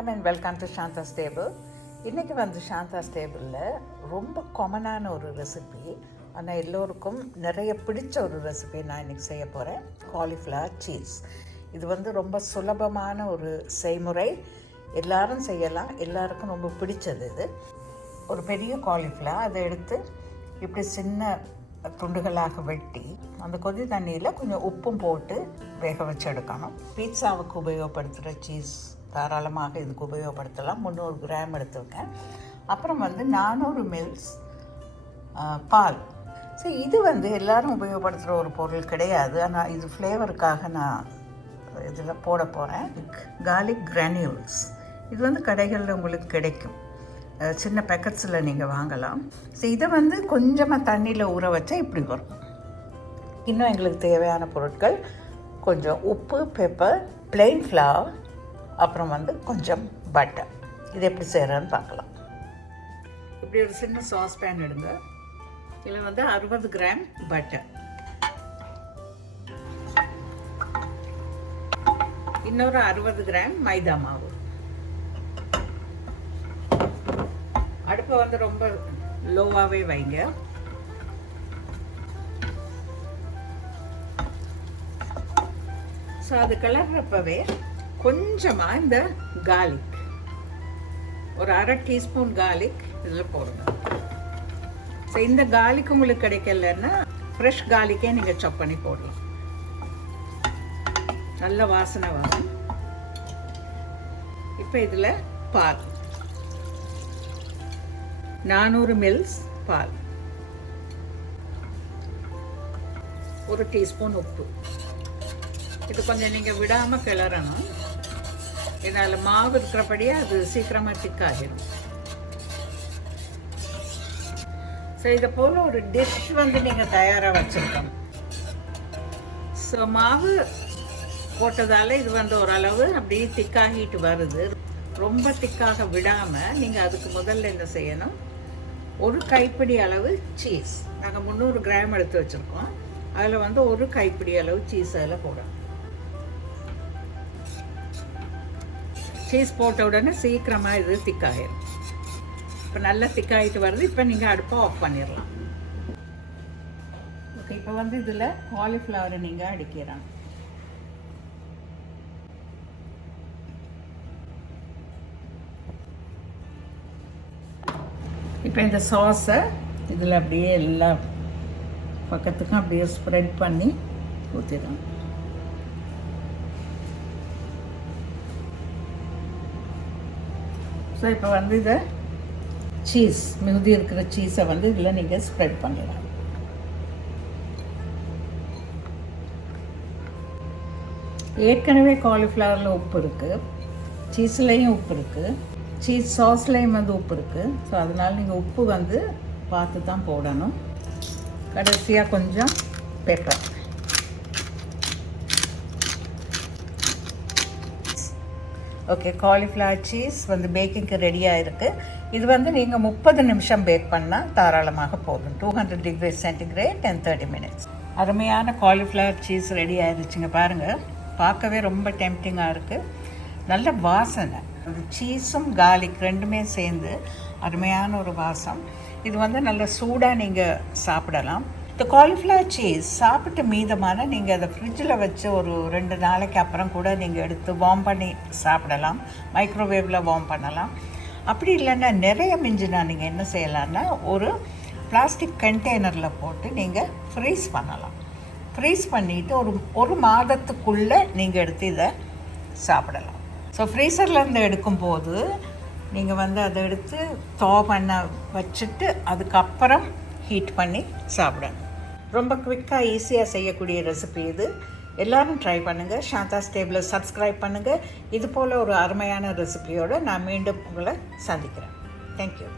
வணக்கம் and welcome to Shanthastable. இன்றைக்கி வந்து Shanthastable ரொம்ப காமனான ஒரு ரெசிபி, ஆனால் எல்லோருக்கும் நிறைய பிடிச்ச ஒரு ரெசிபி நான் இன்றைக்கி செய்ய போகிறேன். Cauliflower cheese. இது வந்து ரொம்ப சுலபமான ஒரு செய்முறை, எல்லாரும் செய்யலாம், எல்லாருக்கும் ரொம்ப பிடிச்சது. இது ஒரு பெரிய காலிஃப்ளவர், அதை எடுத்து இப்படி சின்ன துண்டுகளாக வெட்டி அந்த கொதி தண்ணியில் கொஞ்சம் உப்பும் போட்டு வேக வச்சு எடுக்கணும். பீட்சாவுக்கு உபயோகப்படுத்துகிற சீஸ் தாராளமாக இதுக்கு உபயோகப்படுத்தலாம். 300 கிராம் எடுத்துருக்கேன். அப்புறம் வந்து 400 ml பால். ஸோ இது வந்து எல்லோரும் உபயோகப்படுத்துகிற ஒரு பொருள் கிடையாது, ஆனால் இது ஃப்ளேவருக்காக நான் இதில் போட போகிறேன். Garlic granules. இது வந்து கடைகளில் உங்களுக்கு கிடைக்கும், சின்ன பேக்கெட்ஸில் நீங்கள் வாங்கலாம். ஸோ இதை வந்து கொஞ்சமாக தண்ணியில் ஊற வச்சா இப்படி வரும். இன்னும் எங்களுக்கு தேவையான பொருட்கள் கொஞ்சம் உப்பு, பெப்பர், பிளெயின் ஃப்ளவர், அப்புறம் வந்து கொஞ்சம் பட்டர். இது எப்படி செய்கிறேன்னு பார்க்கலாம். இப்படி ஒரு சின்ன சாஸ் பேன் எடுங்க. இதில் வந்து 60 கிராம் பட்டர், இன்னொரு 60 கிராம் மைதா மாவு. அடுப்பை வந்து ரொம்ப லோவாகவே வைங்க. ஸோ அது கிளறப்பவே கொஞ்சமாக இந்த கார்லிக், ஒரு 1/2 டீஸ்பூன் கார்லிக் இதில் போடுங்க. ஸோ இந்த கார்லிக் உங்களுக்கு கிடைக்கலன்னா ஃப்ரெஷ் கார்லிக்கே நீங்கள் சாப் பண்ணி போடலாம், நல்ல வாசனை வரும். இப்போ இதில் பால், 400 ml பால், 1 டீஸ்பூன் உப்பு. இது கொஞ்சம் நீங்கள் விடாமல் கிளறணும், இதனால் மாவு இருக்கிறபடியே அது சீக்கிரமாக திக்காகிடும். ஸோ இதை போல் ஒரு டிஷ் வந்து நீங்கள் தயாராக வச்சுருக்கணும். ஸோ மாவு போட்டதால் இது வந்து ஓரளவு அப்படியே திக்காகிட்டு வருது. ரொம்ப திக்காக விடாமல் நீங்கள் அதுக்கு முதல்ல என்ன செய்யணும், ஒரு கைப்பிடி அளவு சீஸ், நாங்கள் 300 கிராம் எடுத்து வச்சுருக்கோம், அதில் வந்து ஒரு கைப்பிடி அளவு சீஸ் அதில் போடணும். சீஸ் போட்ட உடனே சீக்கிரமாக இது திக்காகிடும். இப்போ நல்லா திக்காகிட்டு வருது. இப்போ நீங்கள் அடுப்பை ஆஃப் பண்ணிடலாம். ஓகே, இப்போ வந்து இதில் காலிஃப்ளவரை நீங்கள் அடிக்கிறாங்க. இப்போ இந்த சாஸை இதில் அப்படியே எல்லா பக்கத்துக்கும் அப்படியே ஸ்ப்ரெட் பண்ணி ஊற்றிடணும். ஸோ இப்போ வந்து இதை சீஸ், மிகுதி இருக்கிற சீஸை வந்து இதில் நீங்கள் ஸ்ப்ரெட் பண்ணிடலாம். ஏற்கனவே காலிஃப்ளவரில் உப்பு இருக்குது, சீஸ்லேயும் உப்பு இருக்குது, சீஸ் சாஸ்லேயும் வந்து உப்பு இருக்குது. ஸோ அதனால் நீங்கள் உப்பு வந்து பார்த்து தான் போடணும். கடைசியாக கொஞ்சம் பெப்பர். ஓகே, காலிஃப்ளவர் சீஸ் வந்து பேக்கிங்க்கு ரெடியாக இருக்குது. இது வந்து நீங்கள் 30 நிமிஷம் பேக் பண்ணால் தாராளமாக போதும். 200 டிகிரி சென்டிகிரேட் and 30 minutes. அருமையான காலிஃப்ளவர் சீஸ் ரெடி ஆகிடுச்சுங்க. பாருங்கள், பார்க்கவே ரொம்ப டெம்ப்டிங்காக இருக்குது. நல்ல வாசனை, அது சீஸும் கார்லிக் ரெண்டுமே சேர்ந்து அருமையான ஒரு வாசம். இது வந்து நல்ல சூடாக நீங்கள் சாப்பிடலாம். இந்த காலிஃப்ளவர் சீஸ் சாப்பிட்டு மீதமான நீங்கள் அதை ஃப்ரிட்ஜில் வச்சு ஒரு 2 நாளைக்கு அப்புறம் கூட நீங்கள் எடுத்து வார்ம் பண்ணி சாப்பிடலாம். மைக்ரோவேவில் வார்ம் பண்ணலாம். அப்படி இல்லைன்னா நிறைய மிஞ்சினா நீங்கள் என்ன செய்யலான்னா ஒரு பிளாஸ்டிக் கண்டெய்னரில் போட்டு நீங்கள் ஃப்ரீஸ் பண்ணலாம். ஃப்ரீஸ் பண்ணிவிட்டு ஒரு மாதத்துக்குள்ளே நீங்கள் எடுத்து இதை சாப்பிடலாம். ஸோ ஃப்ரீசர்லேருந்து எடுக்கும்போது நீங்கள் வந்து அதை எடுத்து பண்ண வச்சுட்டு அதுக்கப்புறம் ஹீட் பண்ணி சாப்பிடணும். ரொம்ப குவிக்காக ஈஸியாக செய்யக்கூடிய ரெசிபி இது. எல்லோரும் ட்ரை பண்ணுங்கள். Shanthastable சப்ஸ்கிரைப் பண்ணுங்கள். இது போல் ஒரு அருமையான ரெசிபியோடு நான் மீண்டும் உங்களை சந்திக்கிறேன். தேங்க்யூ.